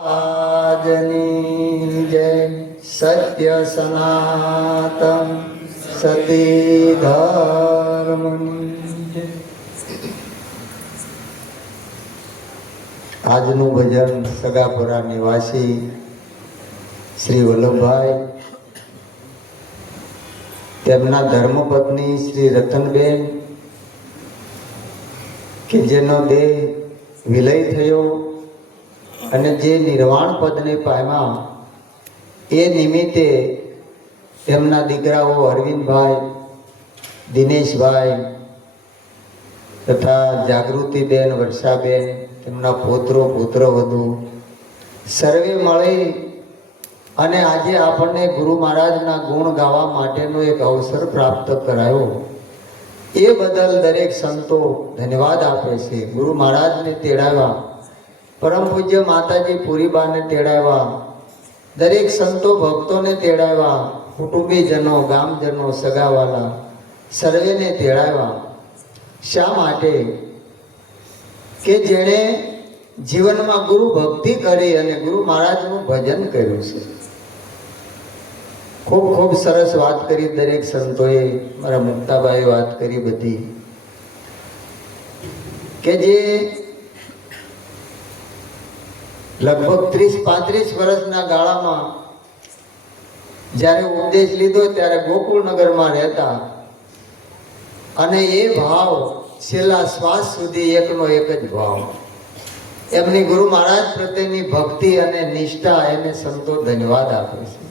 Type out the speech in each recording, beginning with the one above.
આજની જય સત્ય સનાતન સતી ધર્મ આજનું ભજન સગાપુરા નિવાસી શ્રી વલ્લભભાઈ, તેમના ધર્મપત્ની શ્રી રતનબેન, કે જેનો દેહ વિલય થયો અને જે નિર્વાણ પદને પામ્યા એ નિમિત્તે તેમના દીકરાઓ અરવિંદભાઈ, દિનેશભાઈ તથા જાગૃતિબેન, વર્ષાબેન, તેમના પુત્ર વધુ સર્વે મળી અને આજે આપણને ગુરુ મહારાજના ગુણ ગાવા માટેનો એક અવસર પ્રાપ્ત કરાયો. એ બદલ દરેક સંતો ધન્યવાદ આપે છે. ગુરુ મહારાજને તેડાવ્યા. પરમ પૂજ્ય માતાજી પુરીબાને તેડાવ્યા. દરેક સંતો ભક્તોને તેડાવ્યા. કુટુંબીજનો, ગામજનો સગાવાલા સર્વેને તેડાવ્યા. શા માટે? કે જેણે જીવનમાં ગુરુ ભક્તિ કરી અને ગુરુ મહારાજનું ભજન કર્યું છે. ખૂબ ખૂબ સરસ વાત કરી દરેક સંતોએ. મારા મુક્તાભાઈએ વાત કરી બધી. કે જે લગભગ ત્રીસ પાંત્રીસ વર્ષના ગાળામાં જ્યારે ઉપદેશ લીધો ત્યારે ગોકુળનગરમાં રહેતા અને એ ભાવ છેલ્લા શ્વાસ સુધી એકનો એક જ ભાવ. એમની ગુરુ મહારાજ પ્રત્યેની ભક્તિ અને નિષ્ઠા એને સંતો ધન્યવાદ આપે છે.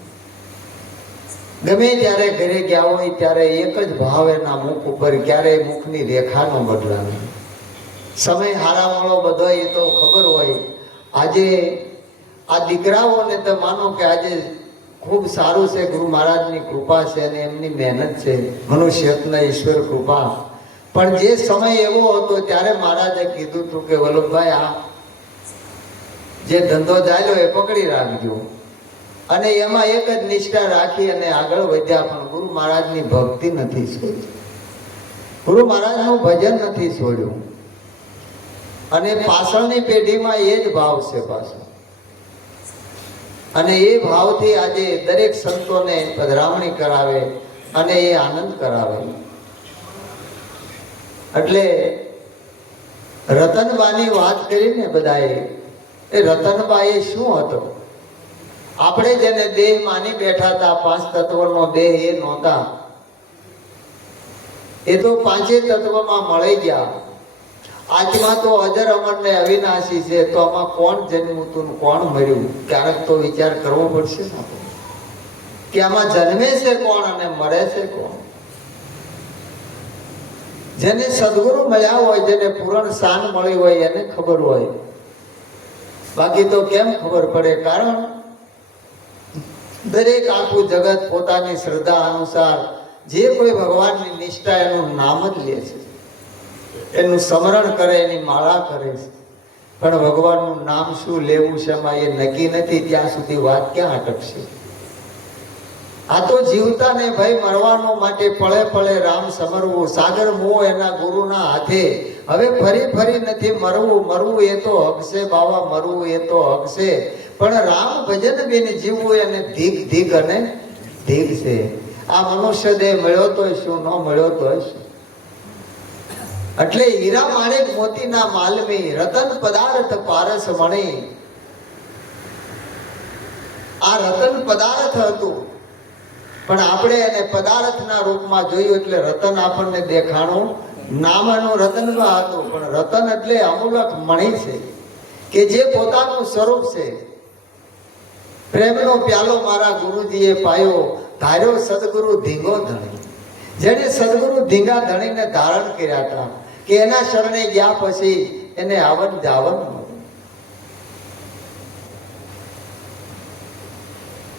ગમે ત્યારે ઘરે ગયા હોય ત્યારે એક જ ભાવ એના મુખ ઉપર ક્યારેય મુખની રેખાનો બદલા નહીં. સમય હારાવાળો બધો એ તો ખબર હોય આજે આ દીકરાઓને તો માનો કે આજે ખૂબ સારું છે, ગુરુ મહારાજની કૃપા છે અને એમની મહેનત છે. મનુષ્યત્ન, ઈશ્વર કૃપા. પણ જે સમય એવો હતો, ત્યારે મહારાજે કીધું હતું કે, વલ્લભભાઈ, આ જે ધંધો ચાલ્યો એ પકડી રાખજો. અને એમાં એક જ નિષ્ઠા રાખી અને આગળ વધ્યા, પણ ગુરુ મહારાજની ભક્તિ નથી છોડી ગુરુ મહારાજનું ભજન નથી છોડ્યું અને પાછળની પેઢીમાં એ જ ભાવ છે પાછો અને એ ભાવથી આજે દરેક સંતોને પધરામણી કરાવે અને એ આનંદ કરાવે. એટલે રતનબાની વાત કરીને બધાએ, એ રતનબા એ શું હતો? આપણે જેને દેહ માની બેઠા હતા, પાંચ તત્વનો દેહ એ નહોતા. એ તો પાંચે તત્વમાં મળી ગયા. આત્મા તો અજર અમર ને અવિનાશી છે, તો આમાં કોણ જન્મ્યું હતું કોણ મર્યું? ક્યારેક તો વિચાર કરવો પડશે ને કે આમાં જન્મે છે કોણ અને મરે છે કોણ? જેને સદગુરુ મળ્યા હોય, જેને પૂરણ શાન મળી હોય, એને ખબર હોય. બાકી તો કેમ ખબર પડે? કારણ દરેક આખું જગત પોતાની શ્રદ્ધા અનુસાર જે કોઈ ભગવાનની નિષ્ઠા એનું નામ જ લે છે. એનું સ્મરણ કરે, એની માળા કરે છે. પણ ભગવાનનું નામ શું લેવું છે એમાં એ નક્કી નથી, ત્યાં સુધી વાત ક્યાં અટકશે? આ તો જીવતા ને ભાઈ મરવાનો માટે પળે પળે રામ સમરવું, સાગર મો એના ગુરુના હાથે. હવે ફરી ફરી નથી મરવું મરવું એ તો હકશે બાવા, મરવું એ તો હકશે પણ રામ ભજન બેન જીવવું એને ધીક ધીક અને ધીક છે આ મનુષ્ય દેહ મળ્યો તો શું ન મળ્યો તો શું? એટલે હીરા માણેક મોતીના માલમી રતન પદાર્થ પારસ મણે આ રતન પદાર્થ હતું. પણ આપણે એને પદાર્થના રૂપમાં જોયું એટલે રતન આપણને દેખાણું નામનું રતનમાં હતું. પણ રતન એટલે અમૂલક મણી છે, કે જે પોતાનું સ્વરૂપ છે. પ્રેમનો પ્યાલો મારા ગુરુજીએ પાયો, ધાર્યો સદગુરુ ધીંગો ધણી. જેને સદગુરુ ધીંગા ધણીને ધારણ કર્યા હતા. કે એના શરણે ગયા પછી એને આવન જાવન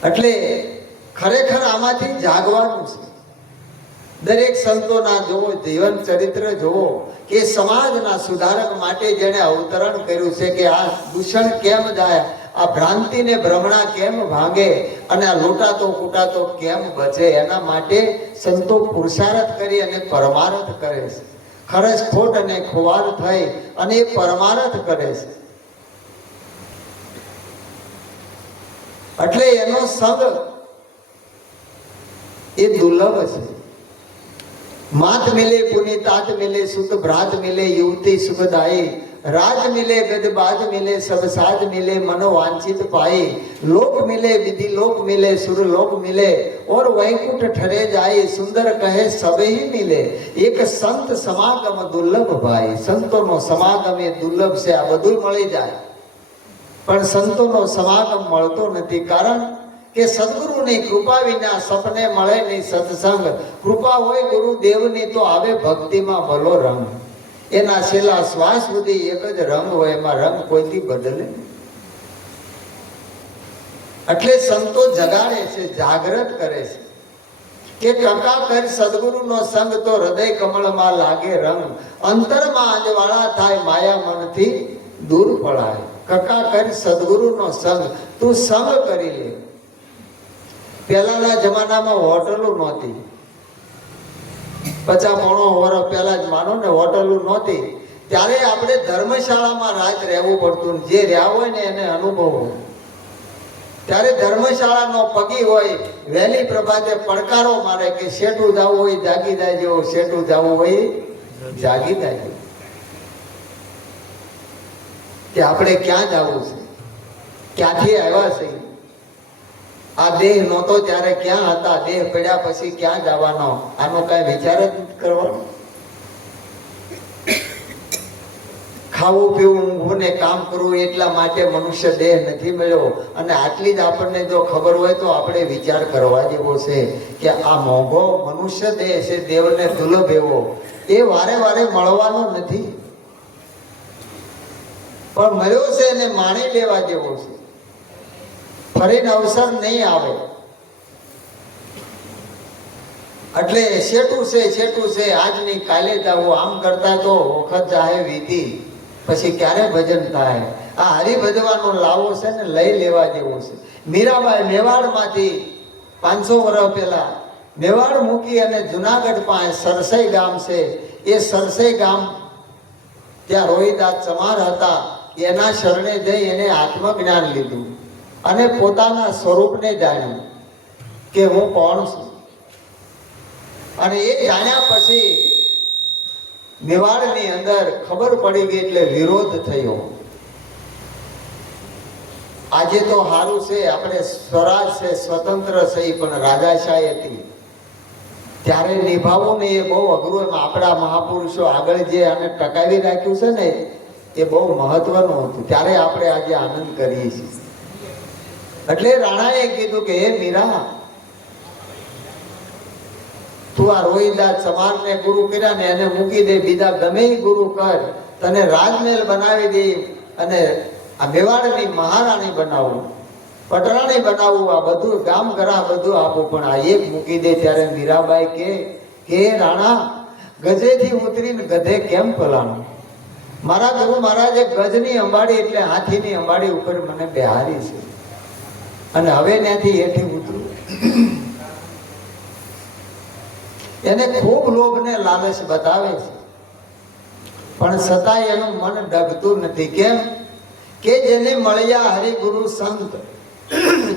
એટલે ખરેખર આમાંથી જાગવાનું છે. દરેક સંતોના જોવો જીવન ચરિત્ર જોવો કે સમાજના સુધારક માટે જેણે અવતરણ કર્યું છે કે આ દૂષણ કેમ જાય, આ ભ્રાંતિને ભ્રમણા કેમ ભાંગે અને આ લૂંટાતો કૂટાતો કેમ બચે, એના માટે સંતો પુરુષાર્થ કરી અને પરમાર્થ કરે છે. ખરજ ખોટ અને ખુવાર થઈ અને પરમાર્થ કરે છે. એટલે એનો સંગ એ દુર્લભ છે. માત મિલે પુનિતાત મિલે સુખ ભ્રાત મિલે યુવતી સુખદાયી રાજ મિલે ગજ બાજ મિલે સબ સાજ મિલે મનો વાંછિત પાઈ લોક મિલે વિધિ લોક મિલે સુર લોક મિલે और वैकुंठ ठरे जाए सुंदर કહે સબે ही મિલે એક સંત સમાગમ દુર્લભ ભાઈ સંતોનો સમાગમ એ દુર્લભ છે આ બધું મળી જાય પણ સંતોનો સમાગમ મળતો નથી કારણ કે સદગુરુની કૃપા વિના સપને મળે નહીં સત્સંગ કૃપા હોય ગુરુદેવની તો આવે ભક્તિમાં ભલો રંગ એના છેલ્લા શ્વાસ સુધી એક જ રંગ હોય, એમાં રંગ કોઈથી બદલે. એટલે સંતો જગાડે છે જાગૃત કરે છે. કે કકા કર સદગુરુનો સંગ તો હૃદય કમળમાં લાગે રંગ. અંતરમાં અંજવાળા થાય માયા મનથી દૂર પડાય. કકા કર સદગુરુનો સંગ, તું સંગ કરી લે. પહેલાના જમાનામાં હોટલો નહોતી. પચાસ પોણો વર્ષ પહેલા જ માનો ને હોટલો નહોતી, ત્યારે આપણે ધર્મશાળામાં રાત રહેવું પડતું જે રહ્યા હોય ને એને અનુભવ ત્યારે ધર્મશાળાનો પગી હોય, વહેલી પ્રભાતે પડકારો મારે કે શેઠું જવું હોય, જાગી જાયજો શેઠું જવું હોય, જાગી જાય. કે આપણે ક્યાં જવું છે? ક્યાંથી આવ્યા છે? આ દેહ નહોતો ત્યારે ક્યાં હતા? દેહ પડ્યા પછી ક્યાં જવાનો? આનો કઈ વિચાર જ કરવાનો. ખાવું, પીવું ઊંઘવું ને કામ કરવું એટલા માટે મનુષ્ય દેહ નથી મળ્યો. અને આટલી જ આપણને જો ખબર હોય તો આપણે વિચાર કરવા જેવો છે કે આ મોંઘો મનુષ્ય દેહ છે દેવને દુર્લભ એવો. એ વારે વારે મળવાનો નથી. પણ મળ્યો છે એને માણી લેવા જેવો છે. ફરીને અવસર નહીં આવે. એટલે શેઠું છે શેઠું છે, આજની કાલે જાવું આમ કરતા તો વખત જાહે વીતી, પછી ક્યારે ભજન થાય? આ હરિભજવાનો લાવો છે ને લઈ લેવા જેવો છે. મીરાબાઈ મેવાડમાંથી પાંચસો વર્ષ પહેલા મેવાડ મૂકી અને જુનાગઢ પાસે સરસઈ ગામ છે. એ સરસઈ ગામ ત્યાં રોહિદાસ ચમાર હતા. એના શરણે જઈ એને આત્મજ્ઞાન લીધું. અને પોતાના સ્વરૂપને જાણ્યું કે હું કોણ છું. અને એ જાણ્યા પછી મેવાડની અંદર ખબર પડી ગઈ એટલે વિરોધ થયો. આજે તો સારું છે, આપણે સ્વરાજ છે, સ્વતંત્ર છે પણ રાજાશાહી હતી ત્યારે નિભાવવું ને એ બહુ અઘરું આપણા મહાપુરુષો આગળ જે આને ટકાવી રાખ્યું છે ને, એ બહુ મહત્વનું હતું. ત્યારે આપણે આજે આનંદ કરીએ છીએ. એટલે રાણાએ કીધું કે, હે મીરા, તું આ રોહિદાસ સમાજને ગુરુ કર્યા ને એને મૂકી દે, બીજા ગમે ગુરુ કર. તને રાજમહેલ બનાવી દે અને આ મેવાડની મહારાણી બનાવું, પટરાણી બનાવું, આ બધું ગામ ગરા બધું આપું, પણ આ એક મૂકી દે ત્યારે મીરાબાઈ કે કે રાણા, ગજેથી ઉતરીને ગધે કેમ પલાણું? મારા ગુરુ મહારાજે ગજની અંબાડી એટલે હાથીની અંબાડી ઉપર મને બેહારી છે. અને હવે ત્યાંથી હેઠી ઉતરું. એને ખૂબ લોભ ને લાલચ બતાવે છે. પણ છતાંય એનું મન ડગતું નથી. કેમ? કે જેને મળ્યા હરિગુરુ સંત,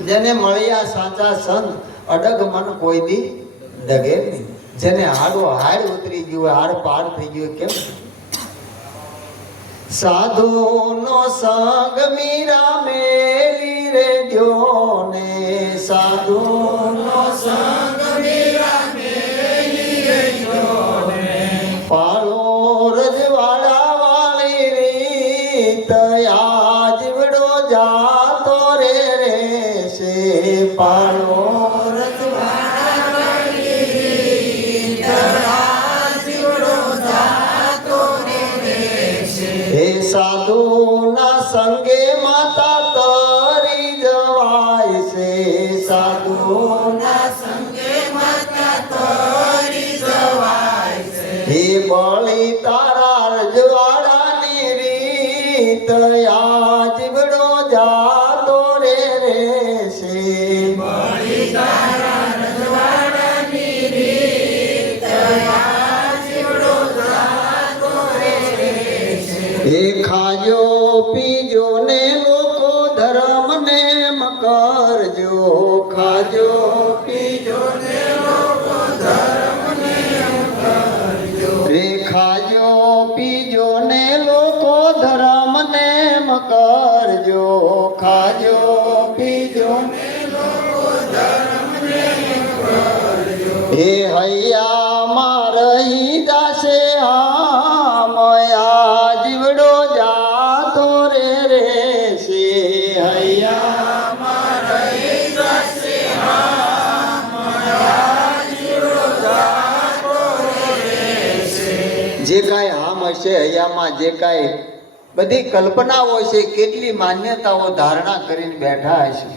જેને મળ્યા સાચા સંત, અડગ મન કોઈ દી ડગે નહીં. જેને હાડો હાડ ઉતરી ગયું, હાડ પાર થઈ ગયું, કેમ? સાધુ નો સંગ મીરા સાધુ નો સંગ પાળો રજવાડા વાળી રીત આજવડો જાતો રે રે છે પાળો ખાજો પીજો ને લોકો ધર્મ ને મકરજો ખાજો. પીજો રે ખાજો પીજો ને લોકો ધર્મ ને મકરજો ખાજો. પીજો ને હે હૈયા, મારહી દાસે આમયા જીવડો જાતો રે રે સે હૈયા જે કાંઈ આમ હશે હૈયામાં, જે કાંઈ બધી કલ્પનાઓ છે કેટલી માન્યતાઓ ધારણા કરીને બેઠા હશે.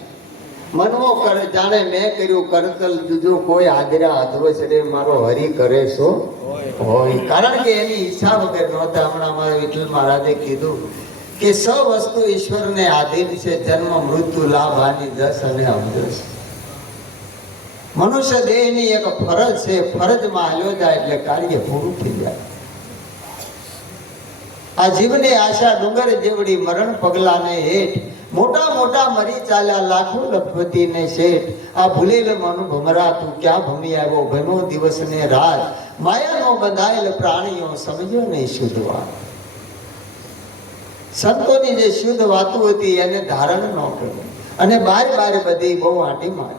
મનવો કરે, જાણે મેં કર્યું કરતલ જુજો કોઈ હાજરા હાજરો છે મારો હરી કરે છો હોય. કારણ કે એની ઈચ્છા વગર નહોતા. હમણાં મારા વિઠ્ઠલ મહારાજે કીધું કે સ વસ્તુ ઈશ્વરને આધીન છે, જન્મ, મૃત્યુ, લાભ, હાનિ, દસ અને અવદસ મનુષ્ય દેહની એક ફરજ છે. ફરજમાં હાલ્યો જાય એટલે કાર્ય પૂરું થઈ જાય. આ જીવની આશા ડુંગર જેવડી મરણ પગલાને હેઠ મોટા મોટા મરી ચાલ્યા લાખો લખપતિ ને શેઠ, આ ભૂલેલ મનુ ભમરા, તું ક્યાં ભમી આવ્યો? ભમો દિવસ ને રાત. માયાનો બંધાયેલ પ્રાણીઓ સમજો નહીં શુદ્ધ વાત સંતોની જે શુદ્ધ વાતો હતી એને ધારણ ન કર્યું અને બાર બાર બધી બહુ આંટી મારી.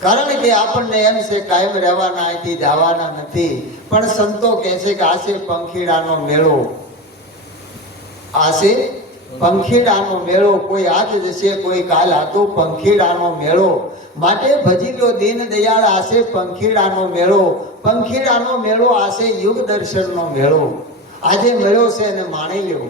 કારણ કે આપણને એમ છે, કાયમ રહેવાના, અહીંથી જવાના નથી. પણ સંતો કહે છે કે આશે પંખીડાનો મેળો. આશે પંખીડાનો મેળો કોઈ આજ જશે, કોઈ કાલ હતો પંખીડાનો મેળો. માટે ભજી લો દયાળ આશે પંખીડાનો મેળો. પંખીડાનો મેળો આશે યુગ દર્શનનો મેળો. આજે મેળો છે એને માણી લેવો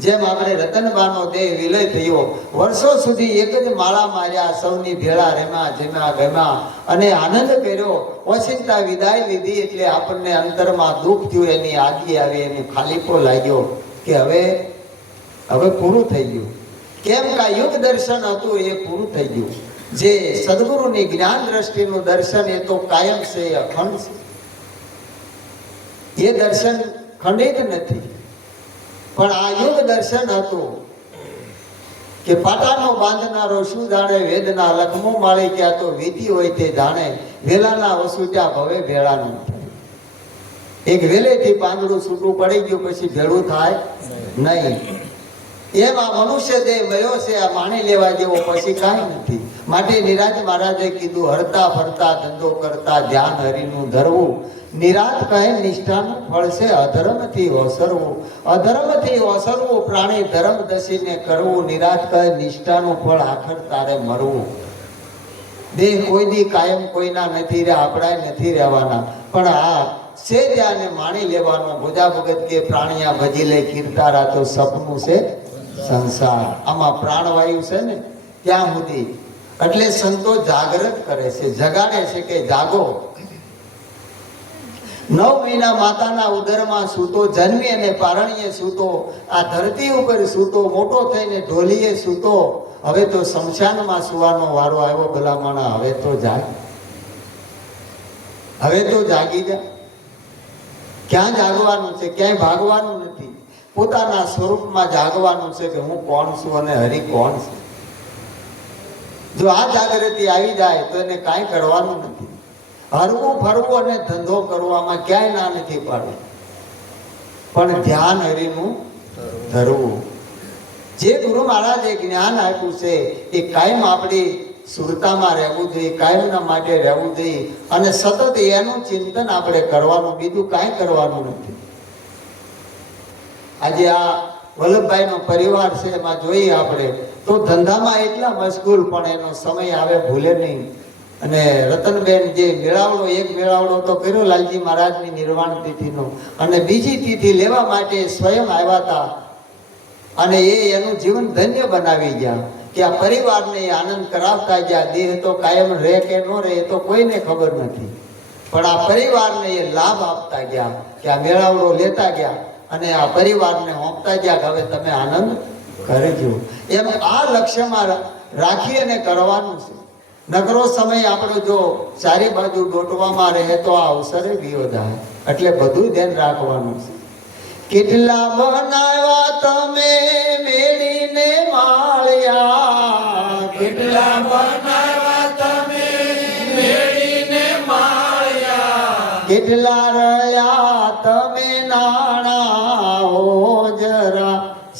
જેમ આપણે રતનબાનો દેહ વિલય થયો. વર્ષો સુધી એક જ માળા માર્યા, સૌની ભેળા રેમા, જેમા ગમ્યા. અને આનંદ કર્યો. ઓચિંતા વિદાય લીધી એટલે આપણને અંતરમાં દુઃખ થયું, એની આગી આવી, એની ખાલીપો લાગ્યો કે હવે હવે પૂરું થઈ ગયું. કેમ કે યુગ દર્શન હતું, એ પૂરું થઈ ગયું. જે સદગુરુની જ્ઞાન દ્રષ્ટિનું દર્શન, એ તો કાયમ છે અખંડ છે. એ દર્શન ખંડિત નથી. પણ આ યુગ દર્શન હતું કે પાટાનો બાંધનારો શું જાણે વેદના લખમો માળી ક્યાં તો વીતી હોય તે જાણે, વેલાના વસુટ્યા ભવે ભેળાનું એક વેલેથી પાંદડું છૂટું પડી ગયું, પછી ભેળું થાય નહીં. એમ મનુષ્ય દેહ મળ્યો છે, આ માણી લેવા જેવો પછી કાંઈ નથી. માટે નિરાજ મહારાજે કીધું, હરતા ફરતા ધંધો કરતા ધ્યાન હરિનું ધરવું. નિરાત કહે, નિષ્ઠાનું ફળ છે, અધર્મથી ઓસરવું. અધર્મથી ઓસરવું, પ્રાણી ધર્મ દસીને કરવું. નિરાત કહે, નિષ્ઠાનું ફળ આખર તારે મરવું. દેહ કોઈ દી કાયમ કોઈના નથી રે આપણા નથી રહેવાના. પણ આ છે ત્યાં માણી લેવાનો ભુજા ભગત કે પ્રાણીયા ભજી લે કીર્તારા તો સપનું છે સંસાર. આમાં પ્રાણવાયુ છે ને, ત્યાં સુધી. એટલે સંતો જાગૃત કરે છે, જગાડે છે કે જાગો. નવ મહિના માતાના ઉદરમાં સૂતો, જન્મી અને પારણીએ સૂતો, આ ધરતી ઉપર સૂતો, મોટો થઈને ઢોલીએ સૂતો. હવે તો શમશાનમાં સુવાનો વારો આવ્યો, ભલામણા, હવે તો જાગ. હવે તો જાગી જા. ક્યાં જાગવાનું છે? ક્યાંય ભાગવાનું નથી. પોતાના સ્વરૂપમાં જાગવાનું છે કે હું કોણ છું અને હરિ કોણ છે? જો આ જાગૃતિ આવી જાય તો એને કાંઈ કરવાનું નથી. હરવું, ફરવું અને ધંધો કરવામાં ક્યાંય ના નથી પાડવું. પણ ધ્યાન હરિનું ધરવું. જે ગુરુ મહારાજે જ્ઞાન આપ્યું છે, એ કાયમ આપણી સુરતામાં રહેવું જોઈએ, કાયમના માટે રહેવું જોઈએ અને સતત એનું ચિંતન આપણે કરવાનું, બીજું કાંઈ કરવાનું નથી. આજે આ વલ્લભભાઈનો પરિવાર છે, એમાં જોઈએ આપણે. તો ધંધામાં એટલા મશગુલ પણ એનો સમય આવે, ભૂલે નહીં. અને રતનબેન જે મેળાવડો, એક મેળાવડો તો કર્યો લાલજી મહારાજની નિર્વાણ તિથિનો. અને બીજી તિથિ લેવા માટે સ્વયં આવ્યા હતા. અને એ એનું જીવન ધન્ય બનાવી ગયા. કે આ પરિવારને આનંદ કરાવતા ગયા. દેહ તો કાયમ રહે કે ન રહે તો કોઈને ખબર નથી. પણ આ પરિવારને એ લાભ આપતા ગયા. કે આ મેળાવડો લેતા ગયા. અને આ પરિવારને હોંપતા જ્યાં હવે તમે આનંદ કરજો. એમ આ લક્ષ્યમાં રાખી અને કરવાનું છે. નકરો સમય આપણો જો ચારી બાજુ ડોટવામાં રહે તો આ અવસરે વિયોધાય એટલે બધું ધ્યાન રાખવાનું છે. કેટલા બનાવ્યા તમે મેળીને માળ્યા? કેટલા બનાવ્યા તમે મેળીને માળ્યા? કેટલા રહે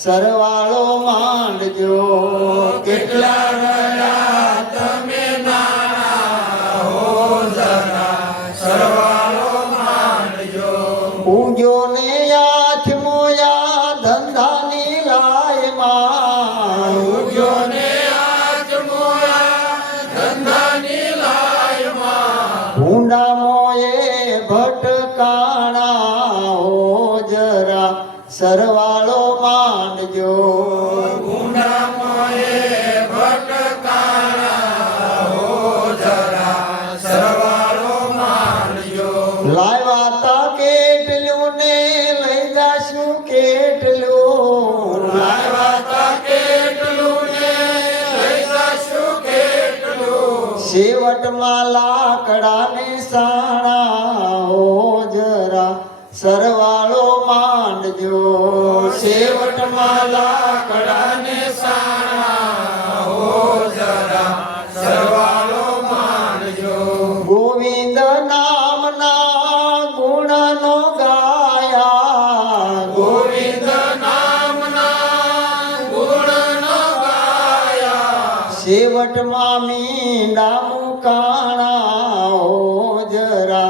સરવાળો માંડજો. કેટલા રહ્યા તમે નાણા હો જરા. સરવાળો માંડજો. પૂજો ને મોયા ધંધાની લાયમાં. પૂજો ને ભૂંડા મોએ ભટકાણા હો જરા. સરવાળો માંડજો શેવટમાં લાકડાને સાણા હો જરા સરવાળો માંડજો ગોવિંદ નામના ગુણનો ગાયા. ગોવિંદ નામના ગુણનો ગાયા. શેવટમાં મીંડા મુકાણા હો જરા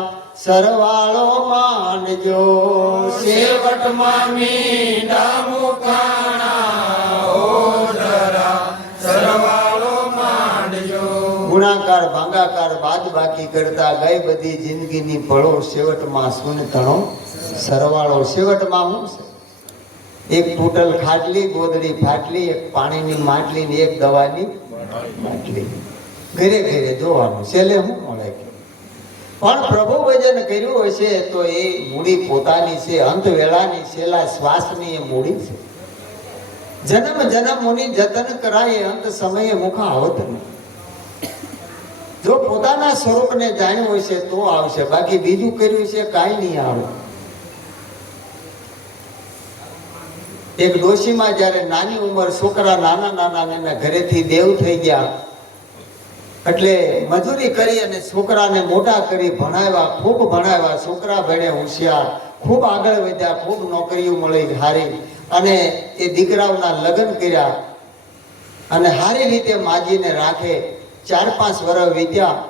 સરવાળો માંડજો શેવટમાં મીંડા મુકાણા હો જરા સરવાળો માંડજો ગુણાકાર ભાંગાકાર બાદ બાકી કરતા ગઈ બધી જિંદગીની ભળો છેવટમાં સુન તણો સરવાળો છેવટમાં હું છે એક તૂટલ ખાટલી ગોદડી ફાટલી એક પાણીની માટલી ને એક દવાની માટલી ઘરે ઘરે જોવાનું છેલ્લે હું મળે કે પણ પ્રભુ ભજન કર્યું હશે તો એ મૂડી પોતાની છે અંત વેળાની છેલ્લા શ્વાસની એ મૂડી છે. જન્મ જન્મ મુનિ જતન કરાય અંત સમયે મુખા આવત નહીં. જો પોતાના સ્વરૂપને જાણ્યું હશે તો આવશે. બાકી બીજું કર્યું છે, કાંઈ નહીં આવે. એક ડોશીમાં જ્યારે નાની ઉંમર, છોકરા નાના નાના એના ઘરેથી દેવ થઈ ગયા એટલે મજૂરી કરી અને છોકરાને મોટા કરી ભણાવ્યા, ખૂબ ભણાવ્યા. છોકરા ભણે હોશિયાર. ખૂબ આગળ વધ્યા, ખૂબ નોકરીઓ મળી હારી. અને એ દીકરાઓના લગ્ન કર્યા. અને સારી રીતે માજીને રાખે. ચાર પાંચ વર્ષ વીત્યા.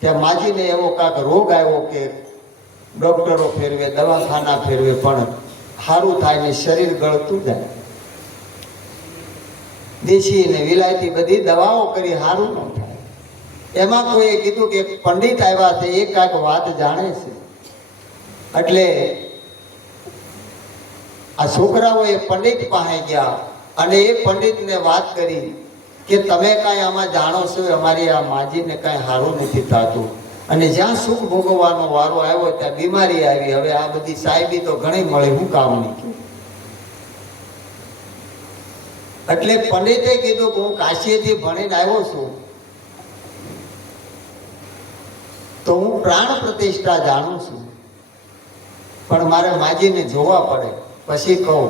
ત્યાં માજીને એવો કાંક રોગ આવ્યો કે ડોક્ટરો ફેરવે, દવાખાના ફેરવે, પણ સારું થાય ને શરીર ગળતું જાય. દેશી ને વિલાયતી બધી દવાઓ કરી સારું ન એમાં કોઈએ કીધું કે પંડિત આવ્યા છે, એ કાંઈક વાત જાણે છે. એટલે આ છોકરાઓ એ પંડિત પાસે ગયા અને એ પંડિતને વાત કરી કે તમે કાંઈ આમાં જાણો છો, અમારી આ માજીને કાંઈ સારું નથી થતું. અને જ્યાં સુખ ભોગવવાનો વારો આવ્યો, ત્યાં બીમારી આવી. હવે આ બધી સાહેબી તો ઘણી મળી હું કામ નહીં એટલે પંડિતે કીધું કે હું કાશીથી ભણીને આવ્યો છું. તો હું પ્રાણ પ્રતિષ્ઠા જાણું છું. પણ મારે માજીને જોવા પડે, પછી કહું.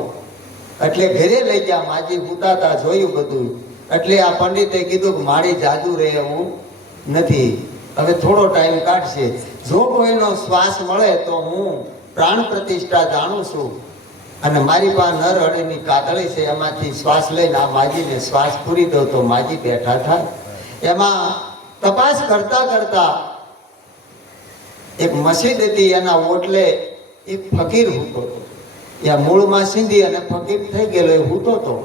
એટલે ઘેરે લઈ ગયા માજી ઉતાતા જોયું બધું. એટલે આ પંડિતે કીધું કે મારી જાદુ રહે એવું નથી. હવે થોડો ટાઈમ કાઢશે. જો કોઈનો શ્વાસ મળે તો હું પ્રાણ પ્રતિષ્ઠા જાણું છું. અને મારી પાસે નર હળીની કાતળી છે, એમાંથી શ્વાસ લઈને આ માજીને શ્વાસ પૂરી દો તો માજી બેઠા થાય. એમાં તપાસ કરતા કરતા એક મસ્જિદ હતી, એના ઓટલે એક ફકીર હૂતો હતો. ત્યાં મૂળમાં સિંધી અને ફકીર થઈ ગયેલો, એ હૂતો હતો.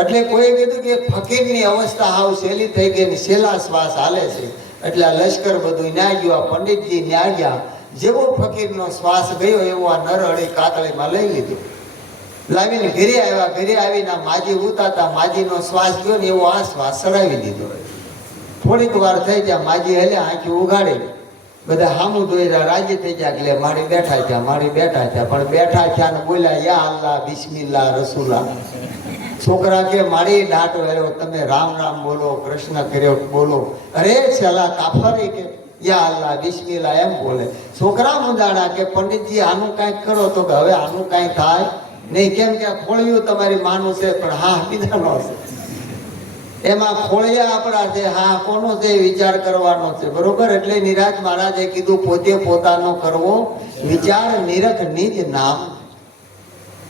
એટલે કોઈ કીધું કે ફકીરની અવસ્થા હાવ સહેલી થઈ ગઈ ને સહેલા શ્વાસ હાલે છે. એટલે આ લશ્કર બધું ન્યા ગયું આ પંડિતજી ન્યા ગયા જેવો ફકીરનો શ્વાસ ગયો, એવો આ નરહળી કાતળીમાં લઈ લીધો. લાવીને ઘરે આવ્યા, ઘરે આવીને માજી ઉતાતા માજીનો શ્વાસ ગયો ને એવો આ શ્વાસ ચડાવી દીધો. થોડીક વાર થઈ ગયા, માજી હલે આંખી ઉગાડી બધા હામું દોયરા રહ્યા રાજી થઈ ગયા એટલે મારી બેઠા થયા, મારી બેઠા થયા. પણ બેઠા થયા ને બોલ્યા, યા અલ્લાહ બિસ્મિલ્લા રસુલા છોકરા કે, મારી દાટ વેરો, તમે રામ રામ બોલો, કૃષ્ણ કર્યો, બોલો. અરે છેલ્લા કાફરી કે, યા અલ્લાહ બિસ્મિલ્લા એમ બોલે. છોકરા મુંદાણા કે, પંડિતજી, આનું કાંઈક કરો તો કે હવે આનું કાંઈ થાય નહીં. કેમ કે ખોળ્યું તમારી માનું છે, પણ હા, બીજાનો છે એમાં ખોળિયા આપણા છે. હા, કોનો છે વિચાર કરવાનો છે. બરોબર? એટલે નિરાજ મહારાજે કીધું, પોતે પોતાનો કરવો વિચાર નિરખ નિજ નામ.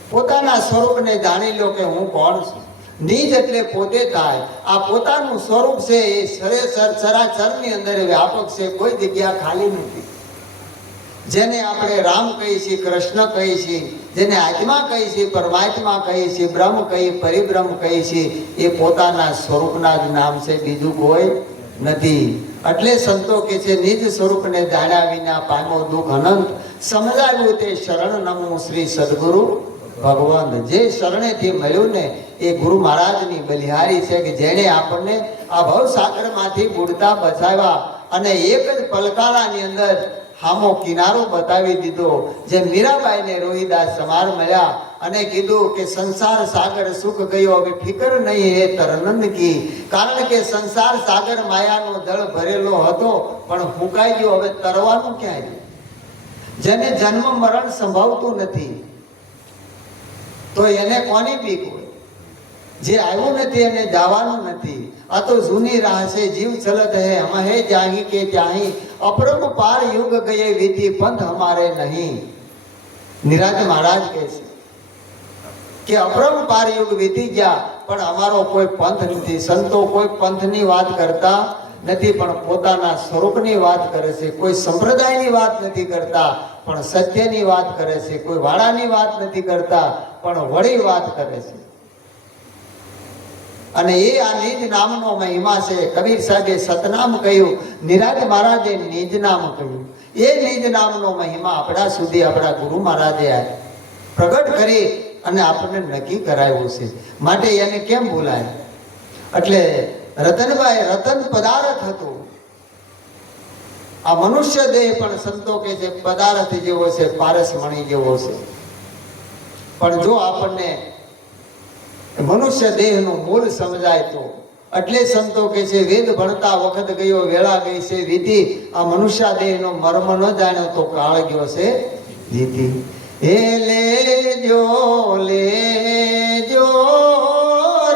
પોતાના સ્વરૂપને જાણી લો કે હું કોણ છું. નિજ એટલે પોતે થાય. આ પોતાનું સ્વરૂપ છે એ સરેસર સરાચરની અંદર વ્યાપક છે, કોઈ જગ્યા ખાલી નથી. જેને આપણે રામ કહીએ છીએ, કૃષ્ણ કહીએ છીએ જેને આત્મા કહી છે, પરમાત્મા કહે છે, બ્રહ્મ કહી પરિબ્રહ્મ કહે છે, એ પોતાના સ્વરૂપના જ નામ છે. બીજું કોઈ નથી. એટલે સંતો કે છે, નિજ સ્વરૂપને જાણ્યા વિના પામો દુઃખ અનંત. સમજાવ્યું તે શરણ નમો શ્રી સદગુરુ ભગવાન. જે શરણેથી મળ્યું ને, એ ગુરુ મહારાજની બલિહારી છે કે જેણે આપણને આ ભવસાગરમાંથી બુડતા બચાવ્યા. અને એક જ પલકારાની અંદર હામો કિનારો બતાવી દીધો, જે મીરાબાઈને રોહિદાસ સમાર મળ્યા અને કીધું કે સંસાર સાગર સુખ ગયો, હવે ફિકર નહીં હે તરનંદ કી. કારણ કે સંસાર સાગર માયાનો જળ ભરેલો હતો, પણ ફૂંકાઈ ગયો, હવે તરવાનું ક્યાં જેને જન્મ મરણ સંભવતું નથી, તો એને કોની બીક હોય? જે આવ્યું નથી એને જવાનું નથી. આ તો જૂની રાહ છે, જીવ ચલત હે, હમ જાહી કે ત્યાહી અપરમ પાર યુગ ગયે વિધિ પંથ હમારે નહીં. નિરાજ મહારાજ કહે છે કે અપરમ પાર યુગ વિધિ ગયા, પણ અમારો કોઈ પંથ નથી. સંતો કોઈ પંથની વાત કરતા નથી, પણ પોતાના સ્વરૂપની વાત કરે છે. કોઈ સંપ્રદાયની વાત નથી કરતા, પણ સત્યની વાત કરે છે. કોઈ વાડાની વાત નથી કરતા, પણ વળી વાત કરે છે. અને એ આ નિજ નામનો મહિમા છે. કબીર સાહેબે સતનામ કહ્યું, નિરાજ મહારાજે નિજ નામ કહ્યું. એ નિજ નામનો મહિમા આપણા સુધી આપણા ગુરુ મહારાજે પ્રગટ કરી અને આપણને નક્કી કરાવ્યું છે. માટે એને કેમ બોલાય એટલે રતનભાઈ રતન પદાર્થ હતું. આ મનુષ્ય દેહ પણ સંતો કે છે, પદાર્થ જેવો છે પારસમણી જેવો છે. પણ જો આપણને મનુષ્ય દેહનું મૂળ સમજાય તો. એટલે સંતો કે છે, વેદ ભણતા વખત ગયો, વેળા ગઈ છે, વિધિ. આ મનુષ્ય દેહનો મર્મ ન જાણ્યો તો કાળ ગયો છે જીતી હે લેજો લેજો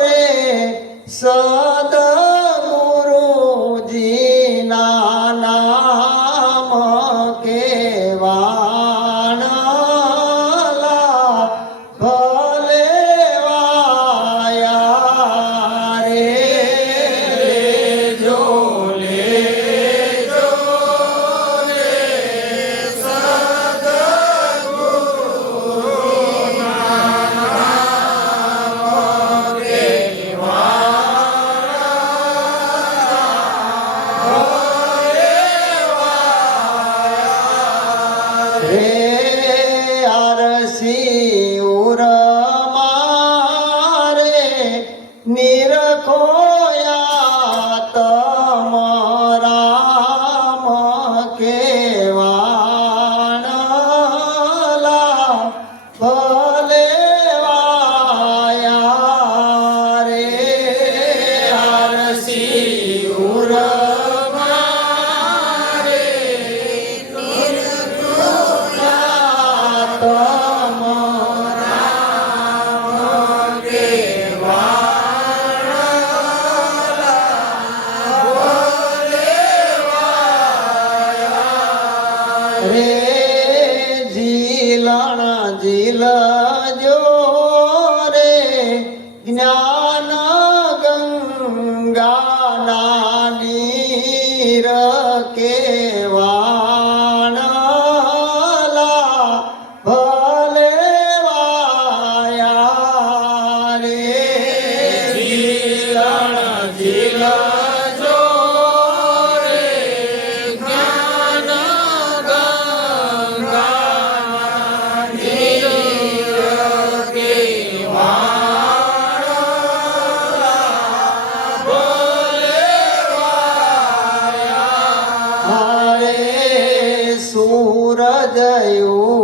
રે સદગુરુજીના સૂરજ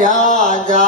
राजा